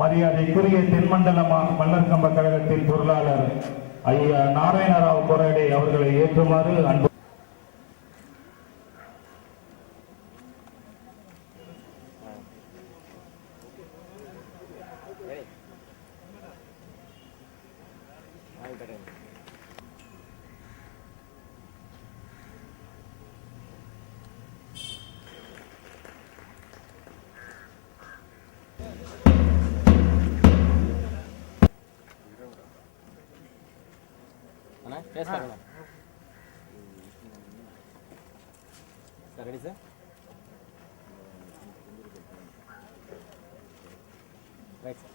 மரியாதைக்குரிய தென்மண்டல மல்லர் கம்ப கழகத்தின் பொருளாளர் ஐயா நாராயணராவ் கொரடே அவர்களை ஏற்றுமாறு அன்பு. Yes, sir. Sir, ready, sir? Right, sir.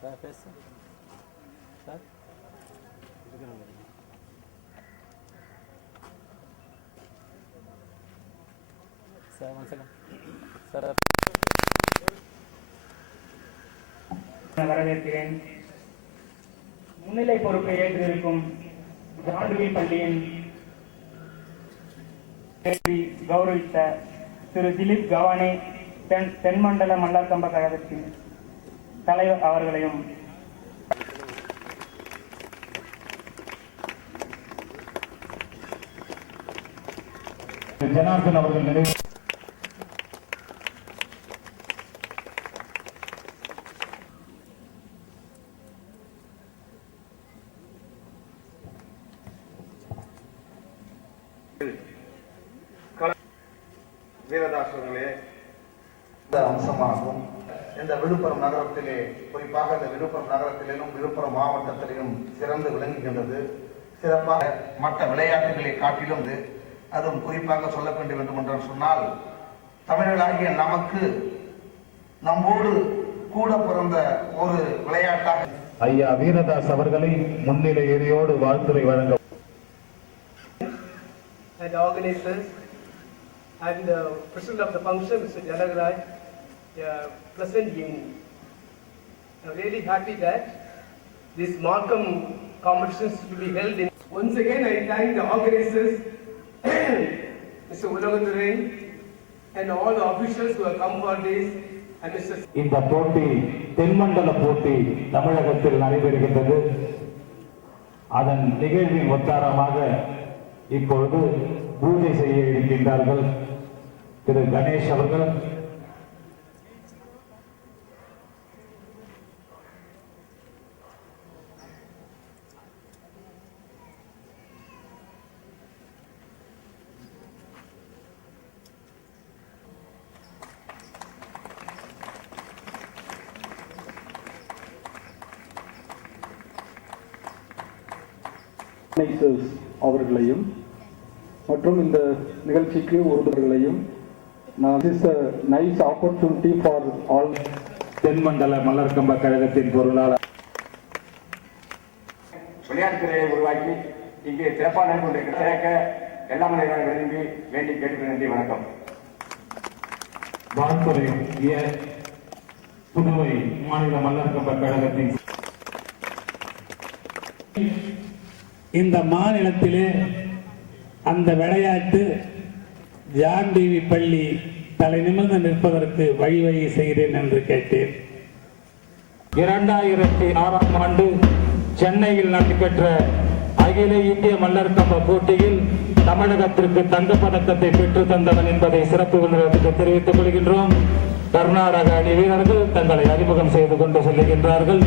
Sir, face, sir. Sir? Sir, 1 second. Sir. வரவேற்கிறேன். முன்னிலை பொறுப்பை ஏற்றிருக்கும் ஜாண்டுவி பள்ளியின் கௌரவித்த திரு திலீப் கவானே தென்மண்டல மல்லர் கம்ப கழகத்தின் தலைவர் அவர்களையும் ஜனார்தன் அவர்கள் நிறைவு வீரதாசர்களே அம்சமாகும். இந்த விழுப்புரம் நகரத்திலே, குறிப்பாக இந்த விழுப்புரம் நகரத்திலும் விழுப்புரம் மாவட்டத்திலும் சிறந்து விளங்குகின்றது. சிறப்பாக மற்ற விளையாட்டுகளை காட்டிலும் அதுவும் குறிப்பாக சொல்ல வேண்டும் என்று சொன்னால், தமிழர்களாகிய நமக்கு நம்மோடு கூட பிறந்த ஒரு விளையாட்டாக ஐயா வீரதாஸ் அவர்களை முன்னிலை எரியோடு வாழ்த்துரை வழங்க and the president of the function, Mr. Janagaraj, pleasant evening. I'm really happy that this Markham competitions will be held in. Once again, I thank the organizers, Mr. Udagandurai, and all the officials who have come for this, and Mr. இந்த போட்டி தென்மண்டல போட்டி தமிழகத்தில் நடைபெறுகின்றது. அதன் நிகழ்வின் ஒத்தாரமாக இப்பொழுது பூஜை செய்ய இருக்கின்றார்கள் திரு கணேஷ் அவர்கள். அவர்களையும் மற்றும் இந்த நிகழ்ச்சிக்கு ஒருவர்களையும் நான் நைஸ் ஆப்பர்ச்சுனிட்டி ஃபார் ஆல். தென்மண்டல மல்லர் கம்ப கழகத்தின் பொருளாளர் விளையாட்டுத் துறையை உருவாக்கி இங்கே சிறப்பாக கொண்டிருக்கிற சேர்க்க எல்லா மனிதர்களும் விரும்பி வேண்டி கேட்டுக்கொள்ள நன்றி. வணக்கம். வாழ்த்துறை புதுவை மாநில மல்லர் கம்ப கழகத்தின் இந்த மாநிலத்திலே அந்த விளையாட்டு ஜான் டிவி பள்ளி தலை நிமிர்ந்து நிற்பதற்கு வழிவகை செய்கிறேன் என்று கேட்டேன். 2006ஆம் ஆண்டு சென்னையில் நடைபெற்ற அகில இந்திய மல்லர் கம்ப போட்டியில் தமிழகத்திற்கு தங்கப்பதக்கத்தை பெற்று தந்தவன் என்பதை சிறப்பு விருந்தினருக்கு தெரிவித்துக் கொள்கின்றோம். கர்நாடக அணி வீரர்கள் தங்களை அறிமுகம் செய்து கொண்டு செல்கின்றார்கள்.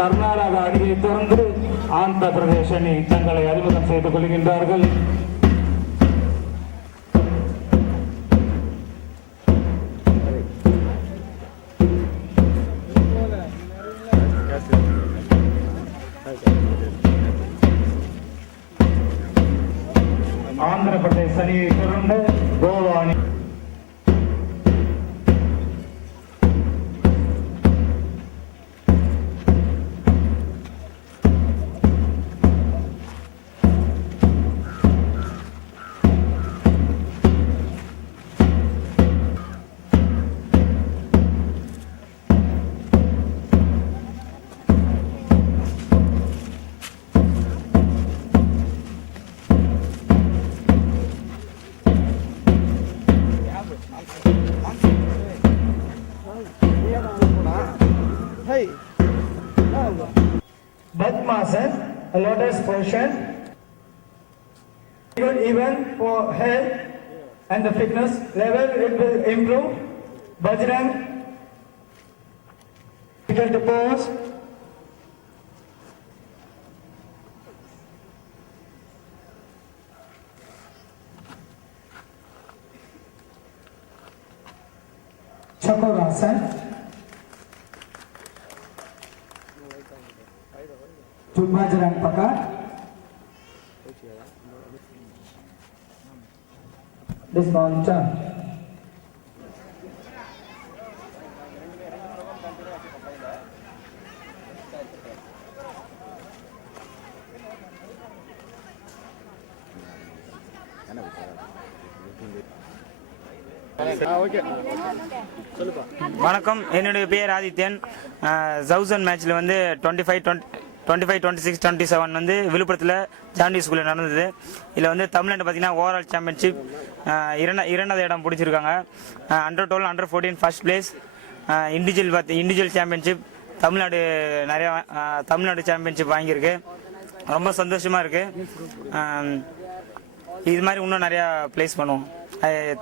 கர்நாடக அணியை தொடர்ந்து ஆந்திர பிரதேச அணி தங்களை அறிமுகம் செய்து கொள்கின்றார்கள். ஆந்திர பிரதேச அணியை தொடர்ந்து கோவா அணி Badmasan, a lotus position, even for health and the fitness level, it will improve. Bajrang, difficult to pose. Chakorasan, to Bajrang Pakat. Dismount turn. வணக்கம், என்னுடைய பேர் ஆதித்யன். ஜவுசன் மேட்ச்சில் வந்து 25, 26, 27 வந்து விழுப்புரத்தில் ஜாண்டி ஸ்கூலில் நடந்தது. இதில் வந்து தமிழ்நாடு பார்த்தீங்கன்னா ஓவரால் சாம்பியன்ஷிப் இரண்டாவது இடம் பிடிச்சிருக்காங்க. Under 12, under 14 first place. Individual championship Tamil Nadu championship வாங்கியிருக்கு. ரொம்ப சந்தோஷமாக இருக்குது. இது மாதிரி இன்னும் நிறையா ப்ளேஸ் பண்ணுவோம்.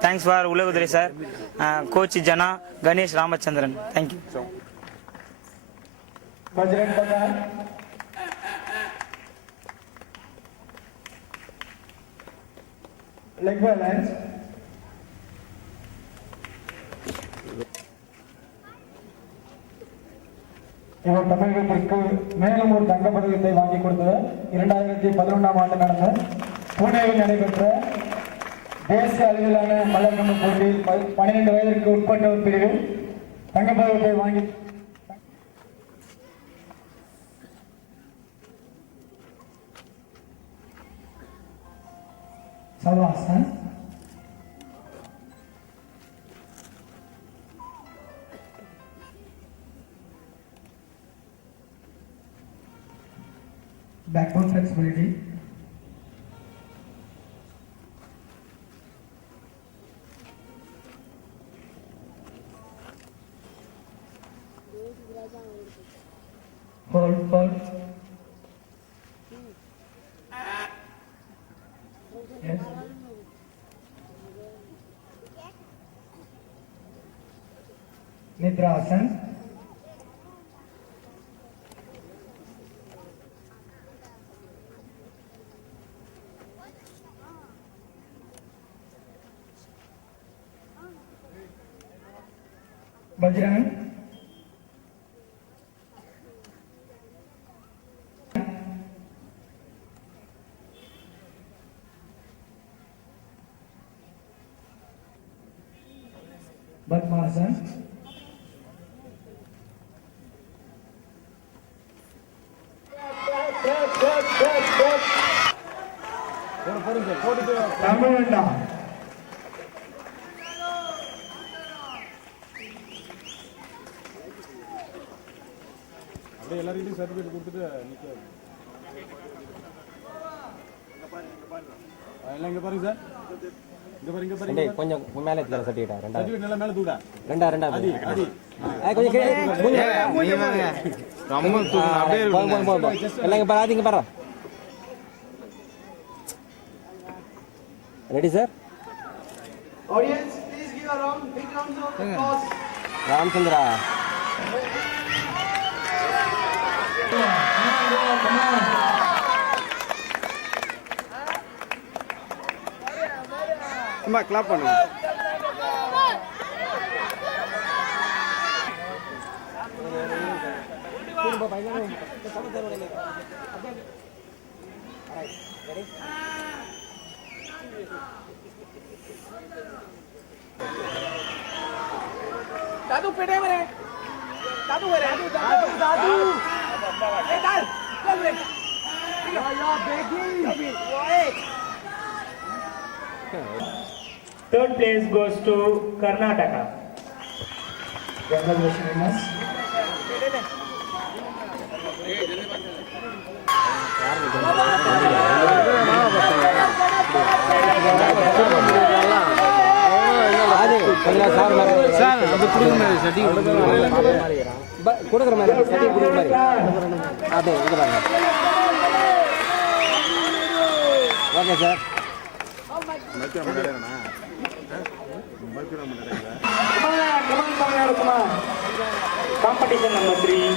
Thanks for Ulaguthurai sir, coach Jana, Ganesh Ramachandran. Thank you. Bajrang Pakat. Leg balance. இவர் தமிழகத்திற்கு மேலும் ஒரு தங்கப் பதக்கத்தை வாங்கி கொடுத்தவர் 2011ஆம் ஆண்டு நடந்த புனேவில் நடைபெற்ற தேசிய அளவிலான மல்லக்கம்பு போட்டியில் 12 வயதிற்கு உட்பட்டவர் பிரிவில் தங்கப் பதக்கத்தை வாங்கி Salvasan. Backbone flexibility. Hold. Yes. Nidrasan. Bajrang. Badmasan. Ramavanda. எல்லாருக்கிட்டையும் சர்டிஃபிகேட் கொடுத்துட்டு நிற்க எல்லாம் இங்கே பாருங்க சார், இங்கே பாருங்க கொஞ்சம் மேலே எடுத்துக்கலாம் சர்டிஃபிகேட்டா. சர்டிஃபிகேட் நல்லா மேலே தூடா. ரெண்டா அதி கொஞ்சம் எல்லாம் இங்கே பாரு, இங்கே பாரு. Ready sir? Audience, please give a big round of applause. Ramachandra. சும்மா கிளாப் பண்ணுங்க. Dadu, pede mere. Dadu, Dadu. Hey, Dad. Come here. Third place goes to Karnataka. Congratulations. கொஞ்சம் சார் மாதிரி சார் அப்படி கொடுக்குற மாதிரி சட்டி கொடுக்குற மாதிரி சட்டி கொடுக்குற மாதிரி அப்படியே இது பாருங்க. Okay sir. Competition number 3,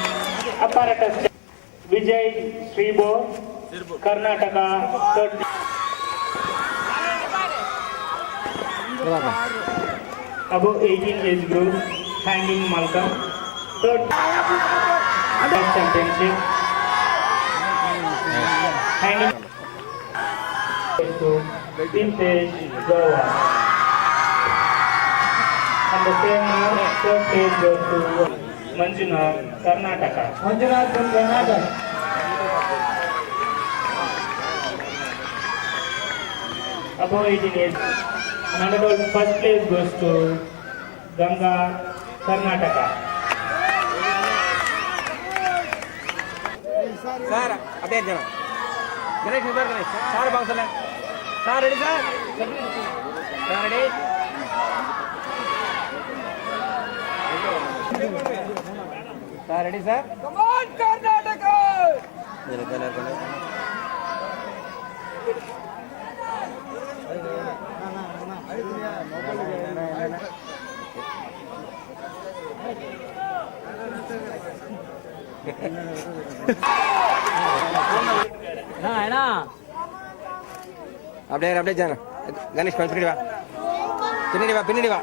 apparatus Vijay Sribo, Karnataka, 30. Above 18 age group, hanging Malcolm, third championship, hanging to Vintage Goa. And the same third place goes to Manjunath, Karnataka. Manjunath from Karnataka. Above 18 age. Another first place goes to Ganga, Karnataka. Sir அப்படியே இருக்கணும். கணேஷ் பேர் Ganesh sir பார்க்க சொல்ல. Sir ready sir. Sir ready. Sir ready sir. Come on Karnataka. मेरे colour colour அப்படியே அப்படியே ஜான கணேஷ் பின்னாடி வா பின்னாடி வா பின்னாடி வா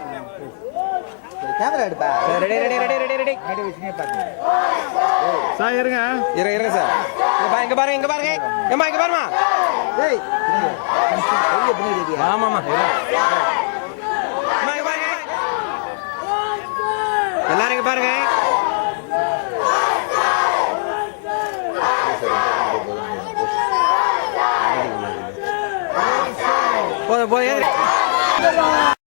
கேமரா எடுப்பா ready ready ready ready ready ready வச்சுனே பாருங்க சார் இருங்க இருங்க சார் இங்க பாருங்க இங்க பாருங்க ஏமா இங்க பாருமா ஏய் ஆமா ஆமா இங்க பாருங்க எல்லாரும் இங்க பாருங்க போதும் போதும்